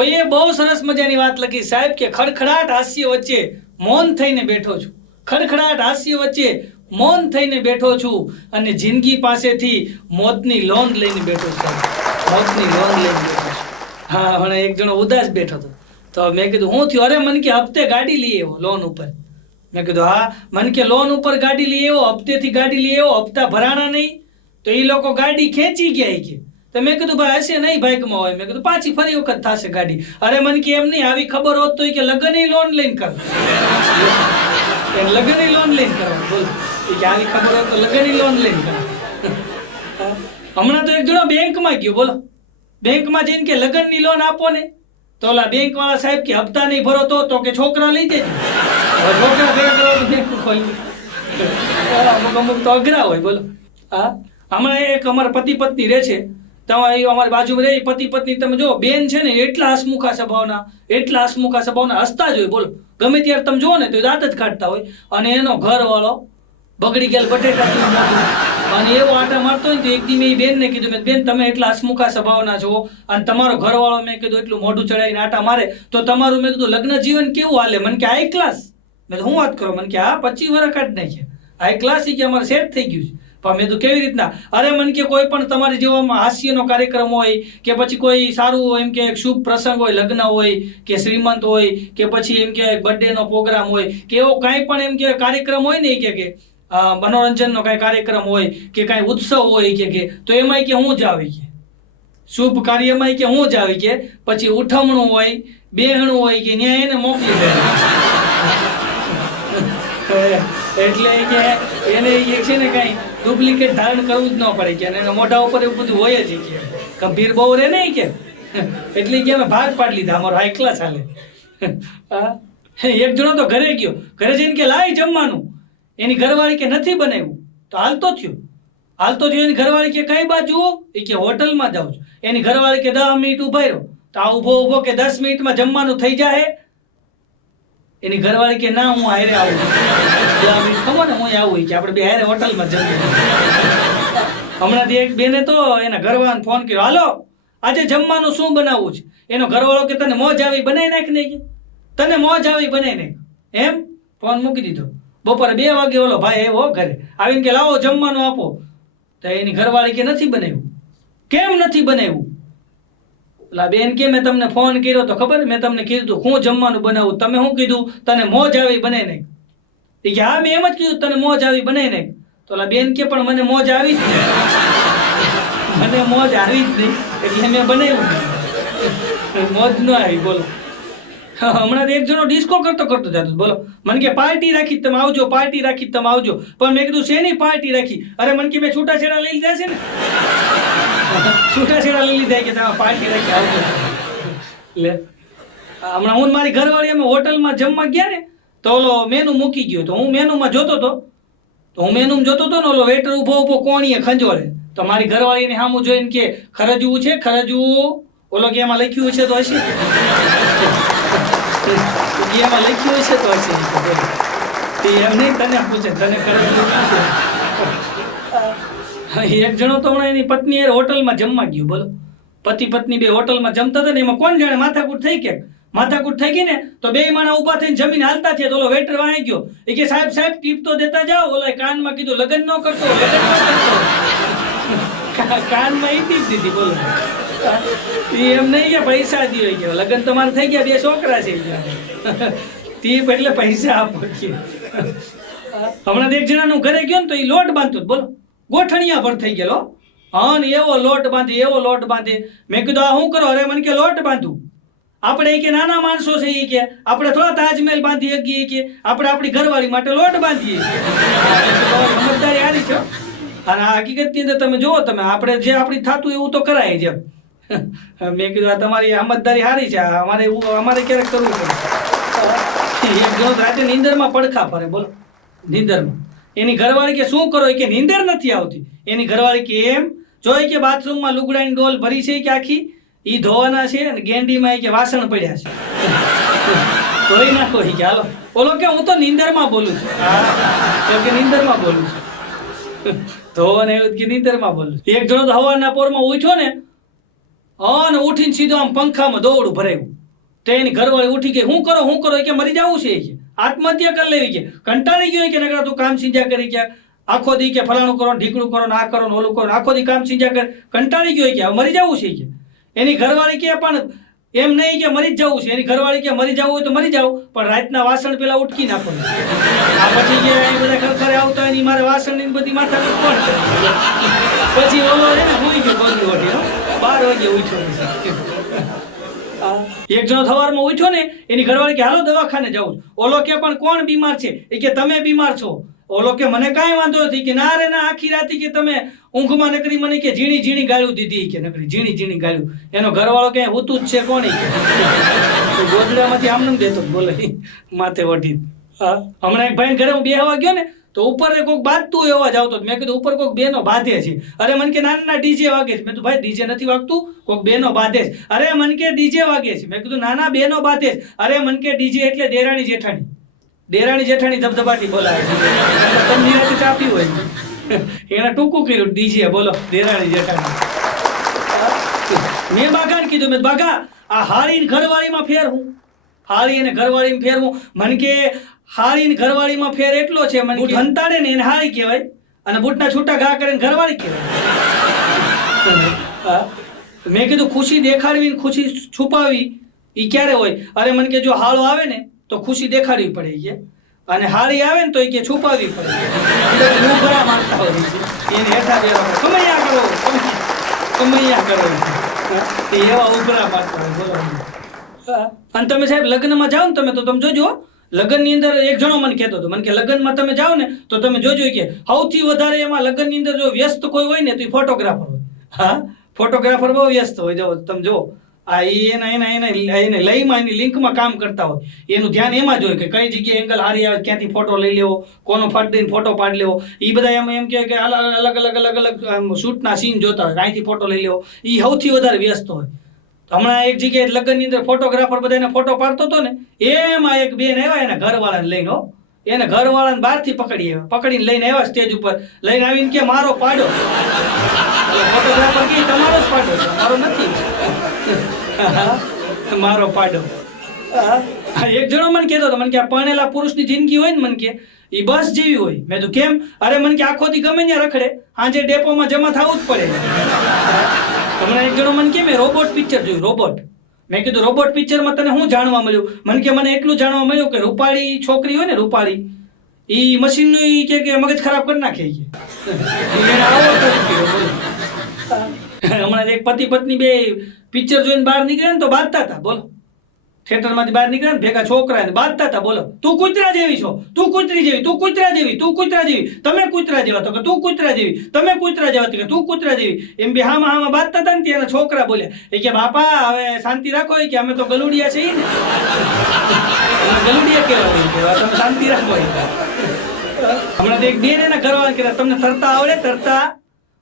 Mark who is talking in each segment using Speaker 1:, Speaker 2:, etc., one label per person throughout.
Speaker 1: કોઈએ બહુ સરસ મજાની વાત લખી સાહેબ કે ખડખડાટ હાસ્ય વચ્ચે મૌન થઈને બેઠો છું. ખડખડાટ હાસ્ય વચ્ચે મૌન થઈને બેઠો છું અને જિંદગી પાસેથી મોતની લોન લઈને બેઠો છું મોતની લોન લઈને બેઠો છું. હા, હમણાં એક જણો ઉદાસ બેઠો હતો. તો મેં કીધું, હું થયું? અરે, મને કે હપ્તે ગાડી લઈ આવ્યો લોન ઉપર. મેં કીધું, હા, મને કે લોન ઉપર ગાડી લઈ આવ્યો, હપ્તેથી ગાડી લઈ આવ્યો, હપ્તા ભરાણા નહીં. તો એ લોકો ગાડી ખેંચી ગયા કે. તો મેં કીધું, ભાઈ, હશે નહીં બાઇકમાં હોય. મેં કીધું, પાછી ફરી વખત થશે ગાડી. અરે, મને કે એમ નહીં, આવી ખબર હોત તો કે લગ્ન લોન લઈને કર. લગ્નની લગ્ન લોન લઈને કરો. બોલો. કે, આવી ખબર હોત તો લગ્ન લોન લઈને કર. હમણાં તો એક જણો બેંકમાં ગયો, બોલો. બેંકમાં જઈને કે, લગ્નની લોન આપો ને. તો ઓલા બેંક વાળા સાહેબ કે, હપ્તા નહીં ભરો તો? તો કે, છોકરા લઈ દેજો. છોકરા ભેગા કરવા બેંક ખોલી અમુક અમુક તો અઘરા હોય, બોલો. હા. હમણાં એક અમારા પતિ પત્ની રહે છે. તમારી અમારી બાજુમાં રહે, પતિ પત્ની તમે જો બેન છે ને એટલા હસમુખા સ્વભાવના, એટલા હસમુખા સ્વભાવના, હસતા જ હોય, બોલો. ગમે ત્યારે તમે જુઓ ને તો દાંત જ કાઢતા હોય. અને એનો ઘરવાળો બગડી ગયેલ બટેટા અને એવો આટા મારતો હોય તો એક દી મેં બેનને કીધું, મેં બેન, તમે એટલા હસમુખા સ્વભાવના છો અને તમારો ઘરવાળો મેં કીધું, એટલું મોઢું ચડાવીને આટા મારે. તો તમારું મેં કીધું, લગ્ન જીવન કેવું હાલે? મને કે આઈ ક્લાસ મેં હું વાત કરો? મને કે, હા, પચીસ વર્ષ કાઢી નાખીએ આઈ ક્લાસ કે અમારે સેટ થઈ ગયું છે. પણ મેં તો કેવી રીતના? અરે મને કે કોઈ પણ તમારી જીવનમાં હાસ્યનો કાર્યક્રમ હોય, કે પછી કોઈ સારું એમ કે શુભ પ્રસંગ હોય, લગ્ન હોય, કે શ્રીમંત હોય, કે પછી એમ કે બર્થડેનો પ્રોગ્રામ હોય, કે એવો કાંઈ પણ એમ કે કાર્યક્રમ હોય ને કે કે મનોરંજનનો કાંઈ કાર્યક્રમ હોય, કે કાંઈ ઉત્સવ હોય કે કે, તો એમાંય કે હું જ આવી કે શુભ કાર્યમાં કે હું જ આવી કે પછી ઉઠમણું હોય, બેહણું હોય કે ન્યાય એને મોકલી દે. એટલે કે એને છે ને કાંઈ ડુપ્લિકેટ ધારણ કરવું જ ન પડે કે અને મોઢા ઉપર એવું બધું હોય જ કે ગંભીર બહુ રહે નહીં કે. એટલે કે અમે ભાગ પાડી લીધા. અમારો હાઈ ક્લાસ હાલે. એક જણો તો ઘરે ગયો. ઘરે જઈને કે લાય જમવાનું. એની ઘરવાળી કે નથી બનાવ્યું. તો હાલતો થયો. હાલતો થયો. એની ઘરવાળી કે કઈ બાજુ? એ કે હોટલમાં જાઉં છું. એની ઘરવાળી કે દસ મિનિટ ઊભા રહ્યો. તો આ ઊભો ઊભો કે દસ મિનિટમાં જમવાનું થઈ જાય એની ઘરવાળી કે ના, હું હારે આવું ખબર ને, હું આવું કે આપણે બે હારે હોટલમાં જમીએ હમણાંથી એક બેને તો એના ઘરવાળાને ફોન કર્યો, હાલો, આજે જમવાનું શું બનાવવું છે? એનો ઘરવાળો કે, તને મોજ આવી બનાવી નાખ ને કે તને મોજ આવી બનાવી નાખ. એમ? ફોન મૂકી દીધો. બપોરે બે વાગે ઓલો ભાઈ એવો ઘરે. આવીને કે, લાવો, જમવાનું આપો. તો એની ઘરવાળી કે, નથી બનાવ્યું. કેમ નથી બનાવ્યું? ઓલા બેન, કે મેં તમને ફોન કર્યો તો ખબર? મેં તમને કીધું હું જમવાનું બનાવું. તમે શું કીધું? તને મોજ આવી બનાવી નાખ. એ હા, મેં એમ જ કીધું, તને મોજ આવી બનાવી નાખ તો ઓલા બેન કે, પણ મને મોજ આવી જ નહીં. મને મોજ આવી જ નહીં, એટલે મેં બનાવ્યું. મોજ ન આવી, બોલો. હમણાં એક જણો ડિસ્કો કરતો કરતો જતો બોલો. મને કે, પાર્ટી રાખી તમે આવજો, પાર્ટી રાખી તમે આવજો. પણ મેં કીધું, શેની પાર્ટી રાખી? અરે, મને કે, મેં છૂટાછેડા લઈ લીધા છે ને. છૂટાછેડા લઈ લીધા કે, તમે પાર્ટી રાખી આવજો. લે, હમણાં હું મારી ઘરવાળી અમે હોટલમાં જમવા ગયા ને તો ઓલો મેનુ મૂકી ગયો તો હું મેનુમાં જોતો હતો તો હું મેનુમાં જોતો હતો ને ઓલો વેટર ઊભો ઊભો કોણીએ ખંજોળે તો મારી ઘરવાળીને સામું જોઈને કે ખરજવું છે ખરજવું ઓલો એમાં લખ્યું છે તો હશે. ગેમાં લખ્યું છે તો હશે. તે એમ નહીં, તને પૂછે, તને ખરજવું એક જણો તો હમણાં એની પત્ની હોટલમાં જમવા ગયો, બોલો. પતિ પત્ની બે હોટલમાં જમતા હતા ને, એમાં કોણ જાણે માથાકૂટ થઈ કે માથાકૂટ થઈ ગઈ ને, તો બે માણા ઊભા થઈને જમીન હાલતા થયા. તો ઓલો વેટર વાણી ગયો. એ કે, સાહેબ સાહેબ, ટીપ તો દેતા જાઓ. ઓલા કાનમાં કીધું, લગ્ન ન કરતો કાનમાં એ ટીપ દીધી બોલો. એ એમ નહીં કે પૈસા દો ગયો. લગન તમારે થઈ ગયા, બે છોકરા છે ટીપ એટલે પૈસા આપો હમણાં એક જણાનું ઘરે ગયો ને, તો એ લોટ બાંધતો બોલો. ગોઠણિયા પર થઈ ગયેલો. હા, ને એવો લોટ બાંધે, એવો લોટ બાંધે. મેં કીધું, આ શું કરો? અરે, મને કે, લોટ બાંધું. આપણે કે નાના માણસો છે એ કે, આપણે થોડા તાજમહેલ બાંધી શકીએ કે, આપણે આપણી ઘરવાળી માટે લોટ બાંધીએ. સમજદારી હારી છે હો." અને આ હકીકતની અંદર તમે જુઓ, તમે આપણે જે આપણી થતું એવું તો કરાય છે. મેં કીધું, આ તમારી સમજદારી હારી છે અમારે એવું, અમારે ક્યારેક કરવું પડે. એક જણો રાતે નીંદરમાં પડખા ફરે, બોલો. નીંદરમાં. એની ઘરવાળી કે શું કરો કે નીંદર નથી આવતી. એની ઘરવાળી કે એમ જોઈ કે બાથરૂમમાં લુગડાની ડોલ ભરી છે કે આખી ઈ ધોવાના છે અને ગેંડીમાં એ કે વાસણ પડ્યા છે. ધોઈ નાખો એ કે, હાલો. બોલો કે, હું તો નિંદરમાં બોલું છું. તો કે નિંદરમાં બોલું છું. ધોવાને એવું કે નિંદરમાં બોલું છું. એક જણો હવાના પોરમાં ઉઠ્યો ને, અને ઉઠીને સીધો આમ પંખામાં દોડું ભરાયું. તો એની ઘરવાળી ઉઠી ગઈ. હું કરો હું કરો? એ કે, મરી જવું છે. એ કે, આત્મહત્યા કરી લેવી કે કંટાળી ગયો એ કે, નકરા તું કામ સિંજા કરી ગયા આખો દી કે ફલાણું કરો ઢીકડું કરો ને આ કરો ને ઓલું કરો આખો દી કામ સિંજા કરે. કંટાળી ગયો એ કે મરી જવું છે. કે એની ઘરવાળી કે પણ એમ નહીં કે મરી જવું છે. એની ઘરવાળી કે મરી જવું હોય તો મરી જાવ, પણ રાતના વાસણ પેલા ઉટકી નાખો. આ પછી કે એ બધા ખરખરે આવતા હોય મારે વાસણની બધી માથા કરે? પછી ઓલો ને ભૂલી ગયો ગોદી ઓઢી બાર વાગે ઉઠ્યો એક જણો સવારમાં ઉઠ્યો ને, એની ઘરવાળી કે, હાલો દવાખાને જાઉં ઓલો કે, પણ કોણ બીમાર છે? એ કે, તમે બીમાર છો. ઓલો કે, મને કાંઈ વાંધો નથી કે, ના રે, ના, આખી રાતી કે તમે ઊંઘમાં નકરી મને કે, ઝીણી ઝીણી ગાળ્યું દીધી કે નકરી, ઝીણી ઝીણી ગાળ્યું. એનો ઘરવાળો કે હોતું જ છે, કોની? ગોદડામાંથી આમ નમ દેતો, બોલે, માથે હા, હમણાં એક ભાઈ ઘરે હું બેહવા ગયો ને, તો ઉપર કોઈક બાંધતું હોય અવાજ આવતો મેં કીધું, ઉપર કોઈક બેનો બાંધે છે. અરે, મને કે નાના ડીજે વાગે છે. મેં કીધું, ભાઈ, ડીજે નથી વાગતું, કોઈક બેનો બાંધે છે. અરે, મને કે, ડીજે વાગે છે. મેં કીધું, નાના બેનો બાંધે છે. અરે, મને કે, ડીજે એટલે દેરાણી જેઠાણી. દેરાણી જેઠાણી ધબધબાટી બોલાવે છે. તમને ચાપી હોય એને ટૂંકું કર્યું ડીજે બોલો દેરાણી જેઠાણી. મેં બાગાને કીધું મેં બાગા આ હાળીને ઘરવાળીમાં ફેર હું? હાળી અને ઘરવાળીમાં ફેર હું? મને કે હાળીને ઘરવાળીમાં ફેર એટલો છે મને બૂટ ને એને હાળી કહેવાય અને બૂટના છૂટા ઘા કરે ને ઘરવાળી કહેવાય. મેં કીધું ખુશી દેખાડવી ખુશી છુપાવી એ ક્યારે હોય? અરે મને કે જો હાળો આવે ને તો ખુશી દેખાડવી પડે છે અને હાળી આવે ને તો કે છુપાવવી પડે. અને તમે સાહેબ લગ્નમાં જાઓ ને તમે, તો તમે જોજો લગ્નની અંદર એક જણો મને કહેતો હતો. મને કે લગ્નમાં તમે જાઓ ને, તો તમે જોજો કે સૌથી વધારે એમાં લગ્નની અંદર જો વ્યસ્ત કોઈ હોય ને, તો એ ફોટોગ્રાફર હોય. હા? ફોટોગ્રાફર બહુ વ્યસ્ત હોય. જો, તમે જો આ ઈ એના એના એના, એને લઈમાં એની લિંકમાં કામ કરતા હોય. એનું ધ્યાન એમાં જ હોય કે કઈ જગ્યાએ એંગલ હારી આવે, ક્યાંથી ફોટો લઈ લેવો, કોનો ફટ દઈને ફોટો પાડી લેવો. એ બધા એમ એમ કે અલગ અલગ અલગ અલગ અલગ શૂટના સીન જોતા હોય, અહીંથી ફોટો લઈ લેવો. એ સૌથી વધારે વ્યસ્ત હોય. હમણાં એક જગ્યાએ લગ્નની અંદર ફોટોગ્રાફર બધાને ફોટો પાડતો હતો ને, એમાં એક બેન આવ્યા એના ઘરવાળાને લઈને હો. એને ઘરવાળાને બહારથી પકડી આવ્યા. પકડીને લઈને આવ્યા સ્ટેજ ઉપર. લઈને આવીને કે મારો પાડો ફોટોગ્રાફર કે તમારો જ પાડો મારો નથી. મારો પાડો. એક જણો મને કહેતો હતો મને કે આ પરણેલા પુરુષની જિંદગી હોય ને મને કે એ બસ જેવી હોય. મેં તો કેમ? અરે મને કે આખો દી ગમે ત્યાં રખડે આજે ડેપોમાં જમા થવું જ પડે. હમણાં એક જણો મને કે મેં રોબોટ પિક્ચર જોયું રોબોટ મેં કીધું રોબોટ પિક્ચરમાં તને શું જાણવા મળ્યું? મને કે મને એટલું જાણવા મળ્યું કે રૂપાળી છોકરી હોય ને રૂપાળી એ મશીનનું કે કે મગજ ખરાબ કરી નાખે બોલો. હમણાં એક પતિ પત્ની બે પિક્ચર જોઈને બહાર નીકળ્યા ને તો બાંધતા હતા. બોલો. થિયેટરમાંથી બહાર નીકળ્યા ને ભેગા છોકરા ને બાંધતા હતા. બોલો. તું કૂતરા જેવી છો. તું કૂતરી જેવી. તું કૂતરા જેવી. તું કૂતરા જેવી. તમે કૂતરા જેવા તો કે તું કૂતરા જેવી. તમે કૂતરા જેવા તો કે તું કૂતરા જેવી. એમ બી હામાં હામાં બાંધતા હતા ને ત્યાંના છોકરા બોલ્યા, એ કે, બાપા, હવે શાંતિ રાખો. કે, અમે તો ગલુડિયા છીએ ને. ગલુડિયા કેવા તમે શાંતિ રાખો હમણાં તો એક બેન એના ઘરવાળા કીધા તમને તરતા આવડે? તરતા?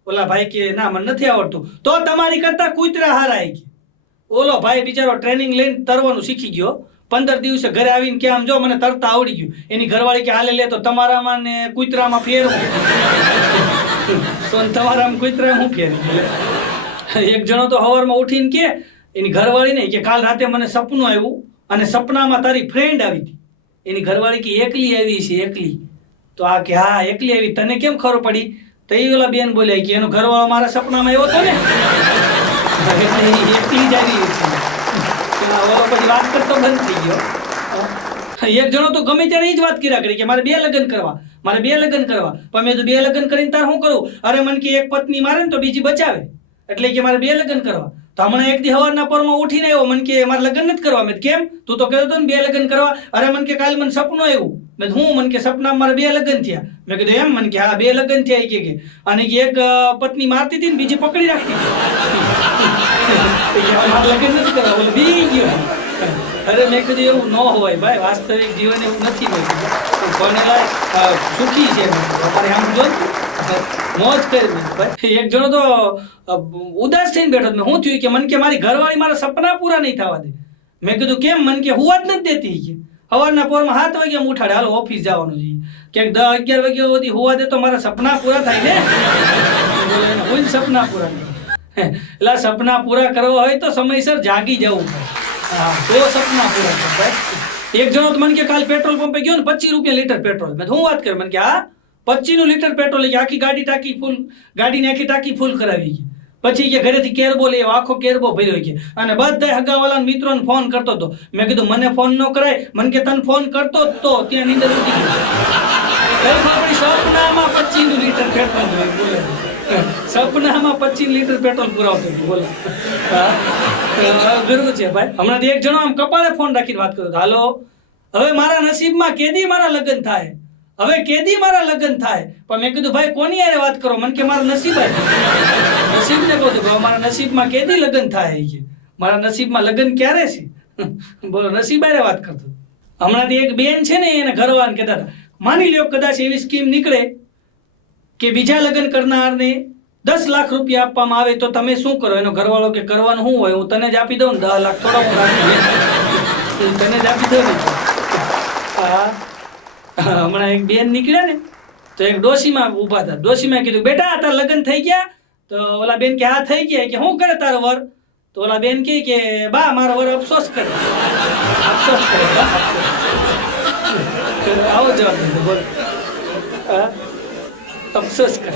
Speaker 1: ઓલા ભાઈ કે, ના, મને નથી આવડતું. તો તમારી કરતા કૂતરા હારા એ કે. ઓલો ભાઈ બિચારો ટ્રેનિંગ લઈને તરવાનું શીખી ગયો. પંદર દિવસે ઘરે આવીને કે આમ જો મને તરતા આવડી ગયું. એની ઘરવાળી કે હાલે લે તો તમારામાં ને કુતરામાં ફેરવું તો તમારામાં કુતરા હું ફેર એક જણો તો હવારમાં ઉઠીને કે, એની ઘરવાળીને કે કાલ રાતે મને સપનું આવ્યું અને સપનામાં તારી ફ્રેન્ડ આવી હતી. એની ઘરવાળી કે એકલી આવી છે, એકલી. તો આ કે હા, એકલી આવી. તને કેમ ખબર પડી? તો એ ઓલા બેન બોલ્યા કે એનો ઘરવાળો મારા સપનામાં આવ્યો હતો ને? એકલી જ આવી પછી વાત કરતો બંધ થઈ ગયો. એક જણો તો ગમે ત્યારે જ વાત કર્યા કરી કે મારે બે લગ્ન કરવા, મારે બે લગ્ન કરવા. પણ મેં તો બે લગ્ન કરીને તાર શું કરું? અરે મને કે એક પત્ની મારે ને તો બીજી બચાવે. એટલે કે મારે બે લગ્ન કરવા. તો હમણાં એક દી હવારના પરમાં ઉઠીને આવ્યો, મને કે મારે લગ્ન નથી કરવા. મેં કેમ? તું તો કહેતો હતો ને બે લગ્ન કરવા. અરે મને કે કાલ મને સપનું આવ્યું. મેં હું, મને કે સપનામાં મારે બે લગ્ન થયા. મેં કીધું એમ, મને કે હા, બે લગ્ન થયા કે અને એક પત્ની મારતી હતી ને બીજી પકડી રાખતી અરે મેં કીધું એવું ન હોય ભાઈ વાસ્તવિક જીવન એવું નથી હોતું. ભણેલા સુખી છે મેં અમારે આમ જો મોજ કરી એક જણો તો ઉદાસ થઈને બેઠો. મેં શું થયું કે મને કે મારી ઘરવાળી મારા સપના પૂરા નહીં થવા દે મેં કીધું કેમ મને કે હુવા જ નથી દેતી કે સવારના પોરમાં સાત વાગે ઉઠાડે હાલો ઓફિસ જવાનું છે ક્યાંક દસ અગિયાર વાગ્યા સુધી હોવા દે તો મારા સપના પૂરા થાય ને કોઈ સપના પૂરા નહીં એટલે સપના પૂરા કરવા હોય તો સમયસર જાગી જવું પડે. તો સપના પૂરા એક જણો તો મને કે કાલ પેટ્રોલ પંપે ગયો ને પચીસ રૂપિયા લીટર પેટ્રોલ. મેં હું વાત કરું? મને કે, હા પચીસનું લીટર પેટ્રોલ લઈ આખી ગાડી ટાંકી ફૂલ ગાડીની આખી ટાંકી ફૂલ કરાવી ગઈ. પછી કે ઘરેથી કેરબો લઈ આખો કેરબો ભર્યો કે અને બધા હગાવાલા મિત્રોને ફોન કરતો હતો. મેં કીધું, મને ફોન ન કરાય. મને કે, તને ફોન કરતો તો, ત્યાં નીંદર ઉઠી ગઈ. સપનામાં પચીસનું લીટર પેટ્રોલ જોઈએ સપનામાં પચીસ લીટર પેટ્રોલ પુરાવતો હતો, બોલો? અઘરું છે ભાઈ. હમણાં એક જણો આમ કપાળે ફોન રાખીને વાત હતો, હાલો હવે મારા નસીબમાં કેદી મારા લગ્ન થાય? હવે કેદી મારા લગ્ન થાય? પણ મેં કીધું ભાઈ કોની યારે વાત કરો? મને કે મારા નસીબ નસીબને કહું છું મારા નસીબમાં કેદી લગ્ન થાય કે મારા નસીબમાં લગ્ન ક્યારે છે? બોલો નસીબ આરે વાત કરતો હમણાંથી એક બેન છે ને એને ઘરવાન કહેતા હતા માની લ્યો કદાચ એવી સ્કીમ નીકળે. કે બીજા લગ્ન કરનારને દસ લાખ રૂપિયા આપવામાં આવે તો તમે શું કરો? એનો ઘરવાળો કે કરવાનું શું હોય? હું તને જ આપી દઉં ને દસ લાખ થોડા હું તને જ આપી દઉં ને. હમણાં એક બેન નીકળ્યા ને, તો એક ડોશીમાં ઊભા હતા. ડોશીમાં કીધું, બેટા, તાર લગ્ન થઈ ગયા? તો ઓલા બેન કે, હા, થઈ ગયા. કે શું કરે તારો વર? તો ઓલા બેન કહે કે બા, મારો વર અફસોસ કરે. અફસોસ કરે આવો જવાબ બોલો. હા? અફસોસ કરે.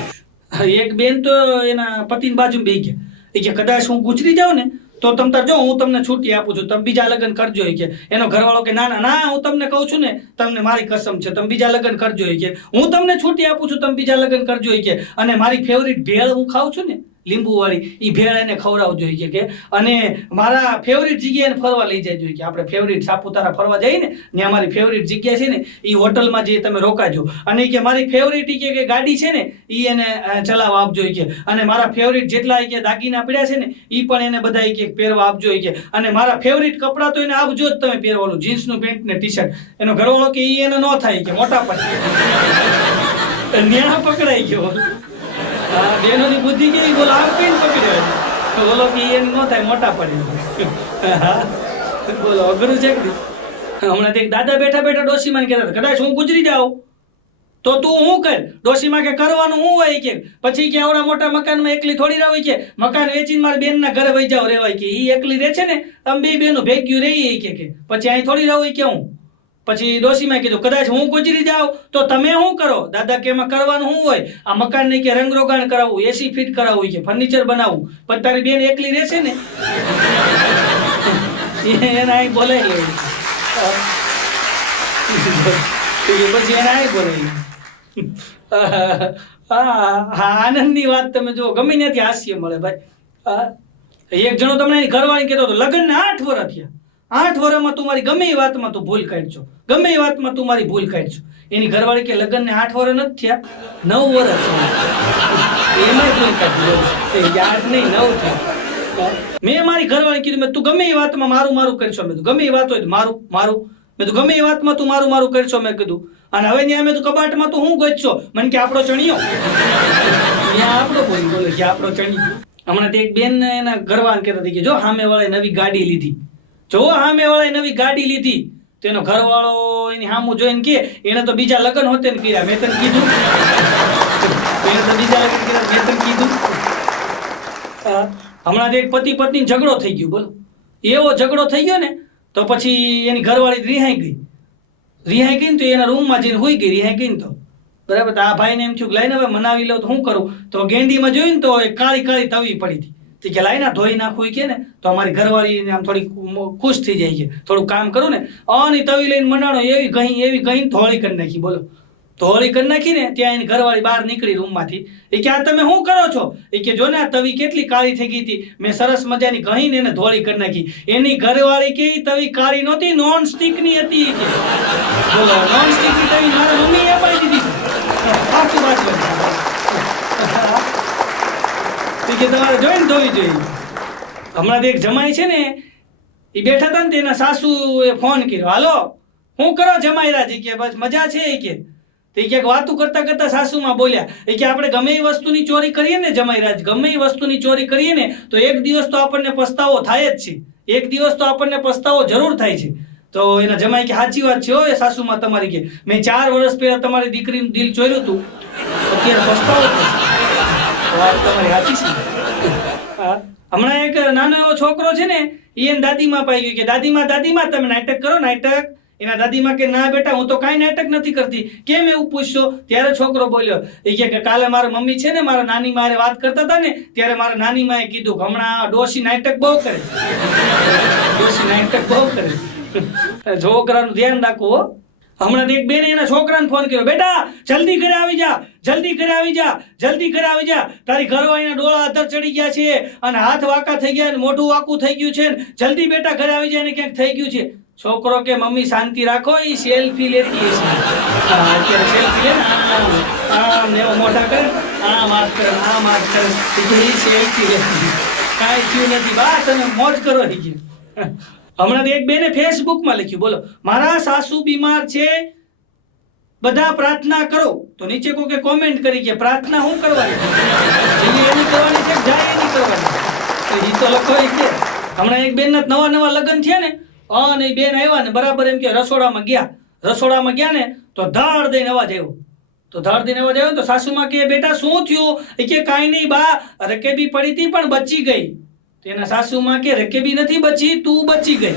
Speaker 1: એક બેન તો એના પતિની બાજુ બે ગયા. એ કે કદાચ હું ગુજરી જાઉં ને, તો તમ તાર જો હું તમને છૂટી આપું છું, તમે બીજા લગ્ન કરજો કે. એનો ઘરવાળો કે ના ના ના, હું તમને કહું છું ને, તમને મારી કસમ છે, તમે બીજા લગ્ન કરજો કે. હું તમને છૂટી આપું છું, તમે બીજા લગ્ન કરજો કે. અને મારી ફેવરિટ ભેળ હું ખાઉં છું ને લીંબુ વાળી એ ભેળ એને ખવડાવજો જોઈએ કે અને મારા ફેવરિટ જગ્યાએ ફરવા લઈ જાય જોઈએ કે આપણે ફેવરિટ સાપુતારા ફરવા જઈએ ને ત્યાં મારી ફેવરિટ જગ્યા છે ને એ હોટલમાં જે તમે રોકાજો. અને કે મારી ફેવરિટ કે ગાડી છે ને એ એને ચલાવવા આપજો કે. અને મારા ફેવરિટ જેટલા કે દાગીના પડ્યા છે ને એ પણ એને બધા કે પહેરવા આપજો કે. અને મારા ફેવરિટ કપડાં તો એને આપજો જ તમે પહેરવાનું, જીન્સનું પેન્ટ ને ટી શર્ટ એનો ઘરવાળો કે એ એને ન થાય કે, મોટા પણ ન્યા પકડાઈ ગયો. બેનોની બુદ્ધિ કેવી? બોલો આમ કેમ પકડ્યો તો બોલો કે એ ન થાય, મોટા પડે બોલો, અઘરું છે હમણાં એક દાદા બેઠા બેઠા ડોશીમાં કહેતા કદાચ હું ગુજરી જાઉં. તો તું શું કર? ડોશીમાં કે, કરવાનું શું હોય કે. પછી કે, આવડા મોટા મકાનમાં એકલી થોડી રહી કે. મકાન વેચીને મારા બેનના ઘરે વહી જાવ રહેવાય કે એ એકલી રહે છે ને? તમે બે બેનો ભેગ્યું રહી કે પછી અહીં થોડી રહું કે હું. પછી ડોશીમાં કીધું, કદાચ હું ગુજરી જાઉં તો તમે શું કરો? દાદા કે એમાં કરવાનું શું હોય? આ મકાનને કે રંગરોગાણ કરાવવું એસી ફિટ કરાવવું કે ફર્નિચર બનાવવું. પણ તારી બેન એકલી રહેશે ને? એના અહીં બોલાઈ લેવું. પછી એના અહીં બોલાવી હા આનંદની વાત તમે જો ગમે ત્યાંથી હાસ્ય મળે ભાઈ. એક જણો તમને ઘરવાળી કહેતો હતો, લગ્નને આઠ વર્ષ થયા. આઠ વર્ષમાં તું મારી ગમે એ વાતમાં તું ભૂલ કાઢજો. ગમે એ વાતમાં તું મારી ભૂલ કાઢજો. એની ઘરવાળી કે લગ્નને આઠ વર્ષ નથી થયા, નવ વર્ષ એમાં ભૂલ કાઢજો એ યાદ નહીં, નવ થયા. મેં મારી ઘરવાળી કીધું, મેં તું ગમે એ વાતમાં મારું મારું કરશો. મેં ગમે એ વાત હોય મારું મારું. મેં તો ગમે એ વાતમાં તું મારું મારું કરશો, મેં કીધું. અને હવે ત્યાં મેં તો કબાટમાં તું હું ગોચશો મને કે આપણો ચણિયો. ત્યાં આપણો બોલી બોલે આપણો ચણિયો. હમણાં તે એક બેન એના ઘરવાળા કહેતા હતી કે જો સામે વાળાએ નવી ગાડી લીધી. જો સામે વાળાએ નવી ગાડી લીધી તેનો ઘરવાળો એની સામું જોઈને કે, એને તો બીજા લગ્ન હોતે ને કર્યા. મેં તને કીધું. એને તો બીજા લગ્ન કર્યા, મેં તને કીધું. હમણાં એક પતિ પત્ની ઝઘડો થઈ ગયો, બોલો. એવો ઝઘડો થઈ ગયો ને, તો પછી એની ઘરવાળી રિહાઈ ગઈ. રિહાઈ ગઈ ને તો એના રૂમમાં જઈને હોઈ ગઈ, રિહાઈ ગઈ ને તો. બરાબર આ ભાઈને એમ થયું લાઈને હવે મનાવી લઉં તો શું કરું? તો ગેંડીમાં જોયું ને તો એ કાળી કાળી તવી પડી હતી. તે કે લાઈને ધોઈ નાખું કે ને તો અમારી ઘરવાળી આમ થોડી ખુશ થઈ જાય છે. થોડું કામ કરું ને, આની તવી લઈને મંડાણો એવી ગઈ એવી ગઈ ધોળી કરી નાખી, બોલો. ધોળી કરી નાખી ને ત્યાં એની ઘરવાળી બહાર નીકળી રૂમમાંથી. એ કે, આ તમે શું કરો છો? એ કે, જો ને આ તવી કેટલી કાળી થઈ ગઈ હતી. મેં સરસ મજાની ગહીને એને ધોળી કરી નાખી. એની ઘરવાળી કે તવી કાળી નહોતી નોન સ્ટિકની હતી બોલો નોન સ્ટિકની તવી મારા મમ્મીએ અપાઈ દીધી આખી વાત કરી કે તમારે જોઈને ધોવી જોઈએ. હમણાં તો એક જમાઈ છે ને, એ બેઠા હતા ને તેના સાસુએ ફોન કર્યો, હાલો, હું કરો જમાઈ રાજી કે, બસ મજા છે. એ કે, તો એ ક્યાંક વાતું કરતા કરતા સાસુમાં બોલ્યા, એ કે આપણે ગમે એ વસ્તુની ચોરી કરીએ ને જમાઈ રાજ ગમે એ વસ્તુની ચોરી કરીએ ને, તો એક દિવસ તો આપણને પસ્તાવો થાય જ છે. એક દિવસ તો આપણને પસ્તાવો જરૂર થાય છે. તો એના જમાઈ કે સાચી વાત છે હો. એ સાસુમાં તમારી કે, મેં ચાર વર્ષ પહેલા તમારી દીકરીનું દિલ ચોર્યું હતું. અત્યારે પસ્તાવો હમણાં એક નાનો એવો છોકરો છે ને એ દાદીમાં પાઈ ગયો કે, દાદીમાં દાદીમાં, તમે નાટક કરો, નાટક. એના દાદીમાં કે, ના બેટા, હું તો કાંઈ નાટક નથી કરતી. કેમ એવું પૂછશો? ત્યારે છોકરો બોલ્યો, એ કે કાલે મારા મમ્મી છે ને, મારા નાની મારે વાત કરતા હતા ને, ત્યારે મારા નાની માએ કીધું હમણાં ડોશી નાટક બહુ કરે ડોશી નાટક બહુ કરે છોકરાનું ધ્યાન રાખવું હો. હમણાં એક બેને એના છોકરાને ફોન કર્યો બેટા જલ્દી ઘરે આવી જા જલ્દી ઘરે આવી જા જલ્દી ઘરે આવી જા. તારી ઘરવાળીના ડોળા અધર ચડી ગયા છે અને હાથ વાંકા થઈ ગયા ને મોઢું વાંકું થઈ ગયું છે ને જલ્દી બેટા ઘરે આવી જાય ને ક્યાંક થઈ ગયું છે. છોકરો કે મમ્મી શાંતિ રાખો એ સેલ્ફી લેતી હશે. અત્યારે આમ, ને? મોઢા કરે. કાંઈ થયું નથી બા તમે મોજ કરો થઈ ગયું હમણાં એક બેને ફેસબુકમાં લખ્યું, બોલો, મારા સાસુ બીમાર છે, બધા પ્રાર્થના કરો. તો નીચે કોકે કોમેન્ટ કરી કે, પ્રાર્થના હું કરવાની એની કરવાની છે, જાય એની કરવાની તો ઈ તો લખો છે હમણાં એક બેનના નવા નવા લગ્ન થયા ને, અને એ બેન આવ્યા ને, બરાબર એમ કે રસોડામાં ગયા. રસોડામાં ગયા ને, તો ધાડ દઈને અવાજ આવ્યો. તો ધાડ દઈને અવાજ આવ્યો તો સાસુમાં કે, બેટા, શું થયું? એ કે, કાંઈ નહીં બા રકેબી પડી હતી પણ બચી ગઈ. એના સાસુમાં કે રકેબી નથી બચી, તું બચી ગઈ.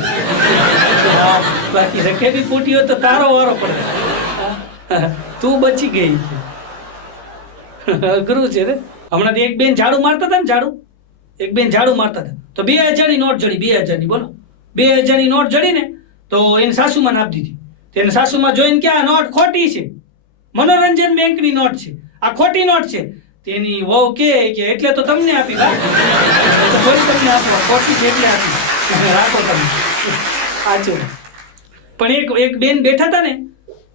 Speaker 1: બાકી રકેબી ફૂટી હોય તો તારો વારો પડે. તું બચી ગઈ. અઘરું છે રે હમણાં એક બેન ઝાડુ મારતા હતા ને ઝાડુ? એક બેન ઝાડુ મારતા હતા. તો બે હજારની નોટ જડી, બે હજારની, બોલો. બે હજારની નોટ જડી ને, તો એને સાસુમાં આપી દીધી. તો એને સાસુમાં જોઈને કે આ નોટ ખોટી છે. મનોરંજન બેંકની નોટ છે. આ ખોટી નોટ છે. તેની વહુ કે, એટલે તો તમને આપી રાખો તમે. સાચું. પણ એક એક બેન બેઠા હતા ને,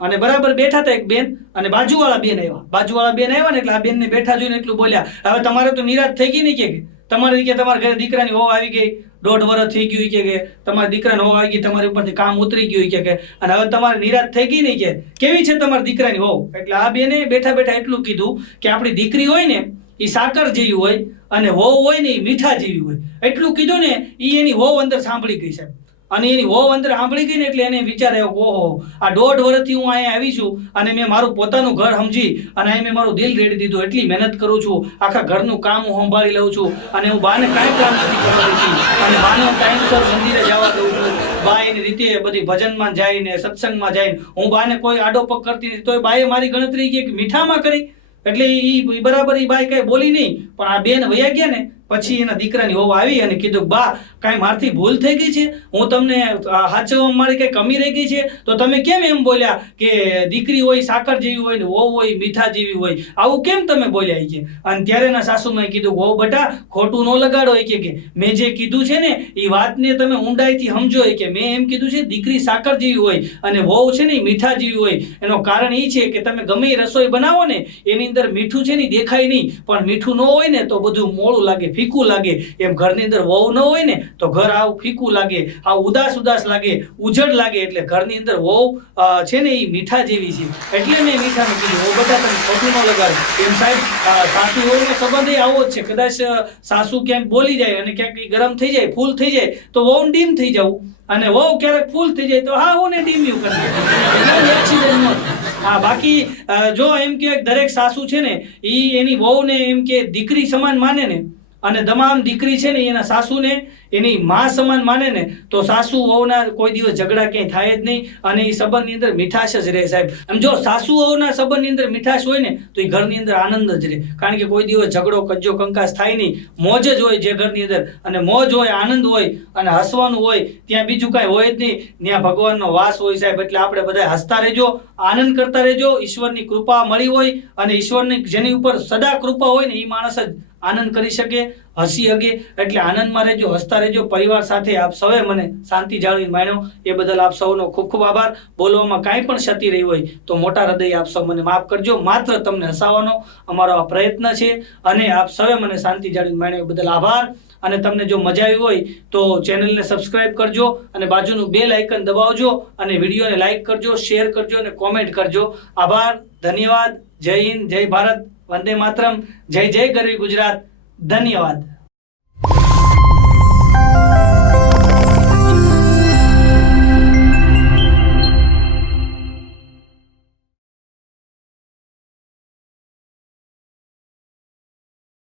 Speaker 1: અને બરાબર બેઠા હતા એક બેન, અને બાજુવાળા બેન આવ્યા. બાજુવાળા બેન આવ્યા ને એટલે આ બેનને બેઠા જોઈને એટલું બોલ્યા, હવે તમારે તો નિરાશ થઈ ગઈ ને કે તમારે કે તમારા ઘરે દીકરાની હોવ આવી ગઈ, દોઢ વર્ષ થઈ ગયું કે કે? તમારા દીકરાની હોવ આવી ગઈ, તમારી ઉપરથી કામ ઉતરી ગયું કે કે? અને હવે તમારે નિરાશ થઈ ગઈ ને કે? કેવી છે તમારી દીકરાની હોવ? એટલે આ બેને બેઠા બેઠા એટલું કીધું કે આપણી દીકરી હોય ને એ સાકર જેવી હોય અને વહુ હોય ને એ મીઠા જેવી હોય. એટલું કીધું ને એ એની વહુ અંદર સાંભળી ગઈ સાહેબ. અને એની વહુ અંદર સાંભળી ગઈ ને એટલે એને વિચાર આવ્યો ઓહો, આ દોઢ વર્ષથી હું અહીંયા આવી છું અને મેં મારું પોતાનું ઘર સમજી અને અહીં મેં મારું દિલ રેડી દીધું. એટલી મહેનત કરું છું, આખા ઘરનું કામ હું સંભાળી લઉં છું અને હું બાને કાંઈ કામ નથી દેતી અને બાને ટાઈમસર મંદિરે જવા દઉં છું. બા એની રીતે બધી ભજનમાં જઈને સત્સંગમાં જઈને હું બાને કોઈ આડો પગ કરતી તોય બાએ મારી ગણતરી કે મીઠામાં કરી. એટલે એ બરાબર એ બાઈ કઈ બોલી નહીં પણ આ બેન વયા ગયા ને પછી એના દીકરાની હોવ આવી અને કીધું, બા, કાંઈ મારથી ભૂલ થઈ ગઈ છે? હું તમને હાચવવામાં મારી કંઈ કમી રહી ગઈ છે? તો તમે કેમ એમ બોલ્યા કે દીકરી હોય, સાકર જેવી હોય ને વહુ હોય, મીઠા જેવી હોય, આવું કેમ તમે બોલ્યા કે? અને ત્યારે એના સાસુમાએ કીધું, વહુ બટા, ખોટું ન લગાડો ઈ કે મેં જે કીધું છે ને એ વાતને તમે ઊંડાઈથી સમજો કે. મેં એમ કીધું છે, દીકરી સાકર જેવી હોય અને વહુ છે ને મીઠા જેવી હોય. એનો કારણ એ છે કે તમે ગમે એ રસોઈ બનાવો ને, એની અંદર મીઠું છે ને દેખાય નહીં. પણ મીઠું ન હોય ને તો બધું મોળું લાગે ફીકું લાગે. એમ ઘરની અંદર વહુ ન હોય ને, તો ઘર આવું ફીકું લાગે આ ઉદાસ ઉદાસ લાગે, ઉજળ લાગે એટલે ઘરની અંદર વહુ છે ને એ મીઠા જેવી છે. એટલે મેં મીઠાનું કીધું વહુ બધા તમે ખોટું ન લગાડો. એમ સાહેબ સાસુ વહુનો સંબંધ એ આવો જ છે. કદાચ સાસુ ક્યાંક બોલી જાય અને ક્યાંક એ ગરમ થઈ જાય, ફૂલ થઈ જાય, તો વહુ ડીમ થઈ જવું અને વહુ ક્યારેક ફૂલ થઈ જાય, તો હા, હું ને ડીમ્યું કરી એક્સિડન્ટ હા, બાકી જો એમ કે દરેક સાસુ છે ને એ એની વહુને એમ કે દીકરી સમાન માને ને અને તમામ દીકરી છે ને એના સાસુને એની મા સમાન માને ને તો સાસુ વહુના કોઈ દિવસ ઝઘડા ક્યાંય થાય જ નહીં અને એ સંબંધની અંદર મીઠાશ જ રહે સાહેબ. આમ જો સાસુ વહુના સંબંધની અંદર મીઠાશ હોય ને તો એ ઘરની અંદર આનંદ જ રહે. કારણ કે કોઈ દિવસ ઝઘડો, કજ્જો, કંકાસ થાય નહીં. મોજ જ હોય જે ઘરની અંદર. અને મોજ હોય, આનંદ હોય અને હસવાનું હોય, ત્યાં બીજું કાંઈ હોય જ નહીં. ત્યાં ભગવાનનો વાસ હોય સાહેબ, એટલે આપણે બધા હસતા રહેજો, આનંદ કરતા રહેજો. ઈશ્વરની કૃપા મળી હોય અને ઈશ્વરની જેની ઉપર સદા કૃપા હોય ને એ માણસ જ આનંદ કરી શકે, હસી શકે એટલે આનંદમાં રહેજો, હસતા રહેજો. પરિવાર સાથે આપ સૌએ મને શાંતિ જાળવી માણ્યો. એ બદલ આપ સૌનો ખૂબ ખૂબ આભાર. બોલવામાં કાંઈ પણ ક્ષતિ રહી હોય તો મોટા હૃદય આપ સૌ મને માફ કરજો. માત્ર તમને હસાવવાનો અમારો આ પ્રયત્ન છે અને આપ સૌએ મને શાંતિ જાળવી માણ્યો. એ બદલ આભાર. અને તમને જો મજા આવી હોય તો ચેનલને સબસ્ક્રાઇબ કરજો અને બાજુનું બે લાઇકન દબાવજો અને વિડીયોને લાઇક કરજો, શેર કરજો અને કોમેન્ટ કરજો. આભાર, ધન્યવાદ. જય હિન્દ, જય ભારત. વંદે માતરમ. જય જય ગરવી ગુજરાત. ધન્યવાદ.